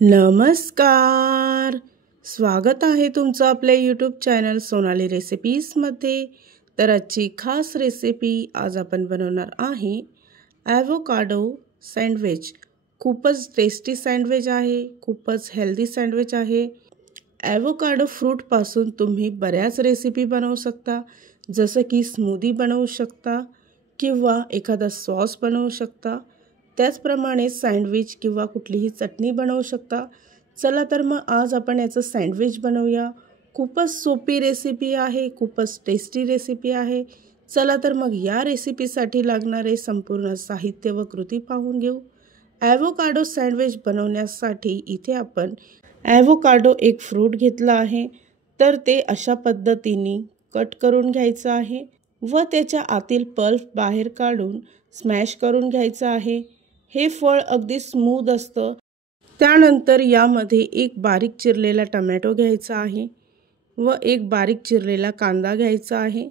नमस्कार, स्वागत आहे तुमचं आपल्या यूट्यूब चॅनल सोनाली रेसिपीजमध्ये। तर आजची खास रेसिपी आज आपण बनवणार आहे ॲव्होकाडो सँडविच। खूपच टेस्टी सँडविच आहे, खूपच हेल्दी सँडविच आहे। ॲव्होकाडो फ्रूटपासून तुम्ही बऱ्याच रेसिपी बनवू शकता, जसं की स्मूदी बनवू शकता किंवा एखादा सॉस बनवू शकता। त्याचप्रमाणे सँडविच किंवा कुठलीही चटणी बनवू शकता। चला तर मग आज आपण याचं सँडविच बनवूया। खूपच सोपी रेसिपी आहे, खूपच टेस्टी रेसिपी आहे। चला तर मग या रेसिपीसाठी लागणारे संपूर्ण साहित्य व कृती पाहून घेऊ। ॲव्होकाडो सँडविच बनवण्यासाठी इथे आपण ॲव्होकाडो एक फ्रूट घेतला आहे, तर ते अशा पद्धतीने कट करून घ्यायचं आहे व त्याच्या आतील पल्प बाहेर काढून स्मॅश करून घ्यायचं आहे। हे फळ अगदी स्मूथ असतं। त्यानंतर यामध्ये एक बारीक चिरलेला टोमॅटो घ्यायचा आहे व एक बारीक चिरलेला कांदा घ्यायचा आहे।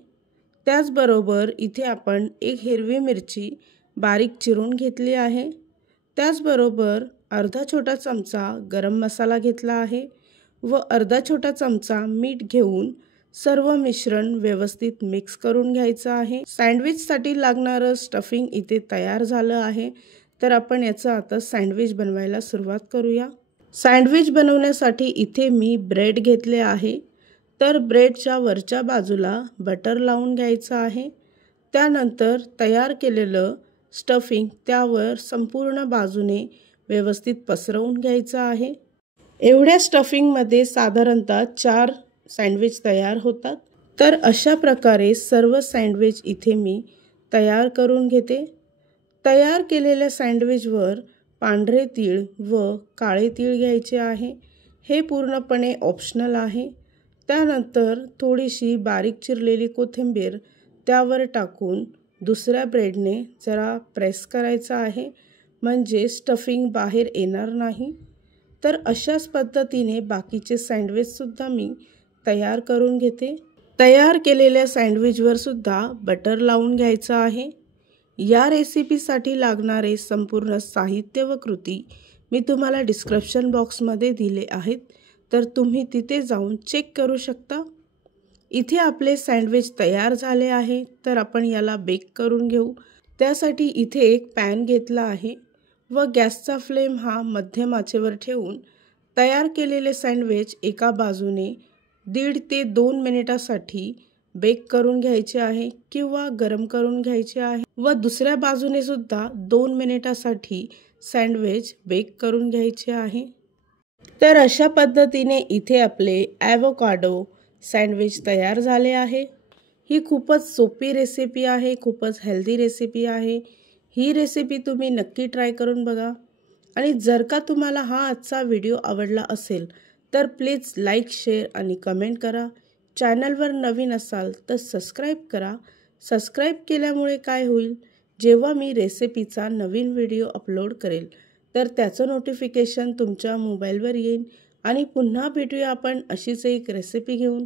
त्याचबरोबर इथे आपण एक हिरवी मिरची बारीक चिरून घेतली आहे। त्याचबरोबर अर्धा छोटा चमचा गरम मसाला घेतला आहे व अर्धा छोटा चमचा मीठ घेऊन सर्व मिश्रण व्यवस्थित मिक्स करून घ्यायचं आहे। सँडविचसाठी लागणारं स्टफिंग इथे तयार झालं आहे, तर आपण याचं आता सँडविच बनवायला सुरुवात करूया। सँडविच बनवण्यासाठी इथे मी ब्रेड घेतले आहे, तर ब्रेडच्या वरच्या बाजूला बटर लावून घ्यायचं आहे। त्यानंतर तयार केलेलं स्टफिंग त्यावर संपूर्ण बाजूने व्यवस्थित पसरवून घ्यायचं आहे। एवढ्या स्टफिंगमध्ये साधारणतः 4 सँडविच तयार होतात। तर अशा प्रकारे सर्व सँडविच इथे मी तयार करून घेते। तयार केलेल्या सँडविचवर पांढरे तीळ व काळे तीळ घ्यायचे आहे। हे पूर्णपणे ऑप्शनल आहे। त्यानंतर थोडीशी बारीक चिरलेली कोथिंबीर त्यावर टाकून दुसऱ्या ब्रेडने जरा प्रेस करायचं आहे, म्हणजे स्टफिंग बाहेर येणार नाही। तर अशाच पद्धतीने बाकीचे सँडविचसुद्धा मी तयार करून घेते। तयार केलेल्या सँडविचवर सुद्धा बटर लावून घ्यायचं आहे। या रेसिपीसाठी लागणारे संपूर्ण साहित्य व कृती मी तुम्हाला डिस्क्रिप्शन बॉक्समध्ये दिले आहेत, तर तुम्ही तिथे जाऊन चेक करू शकता। इथे आपले सँडविच तयार झाले आहे, तर आपण याला बेक करून घेऊ। त्यासाठी इथे एक पॅन घेतला आहे व गॅसचा फ्लेम हा मध्यम आचेवर ठेवून तयार केलेले सँडविच एका बाजूने 1.5 ते 2 मिनिटासाठी बेक करून घ्यायचे आहे किंवा गरम करून घ्यायचे आहे व दुसऱ्या बाजूने सुद्धा 2 मिनिटासाठी सँडविच बेक करून घ्यायचे आहे। तर अशा पद्धतीने इथे आपले ॲव्होकाडो सँडविच तयार झाले आहे। ही खूपच सोपी रेसिपी आहे, खूपच हेल्दी रेसिपी आहे। ही रेसिपी तुम्ही नक्की ट्राय करून बघा। आणि जर का तुम्हाला हा आजचा व्हिडिओ आवडला असेल तर प्लीज लाईक, शेअर आणि कमेंट करा। चॅनलवर नवीन असाल तर सबस्क्राईब करा। सबस्क्राईब केल्यामुळे काय होईल, जेव्हा मी रेसिपीचा नवीन व्हिडिओ अपलोड करेल तर त्याचं नोटिफिकेशन तुमच्या मोबाईलवर येईल। आणि पुन्हा भेटूया आपण अशीच एक रेसिपी घेऊन।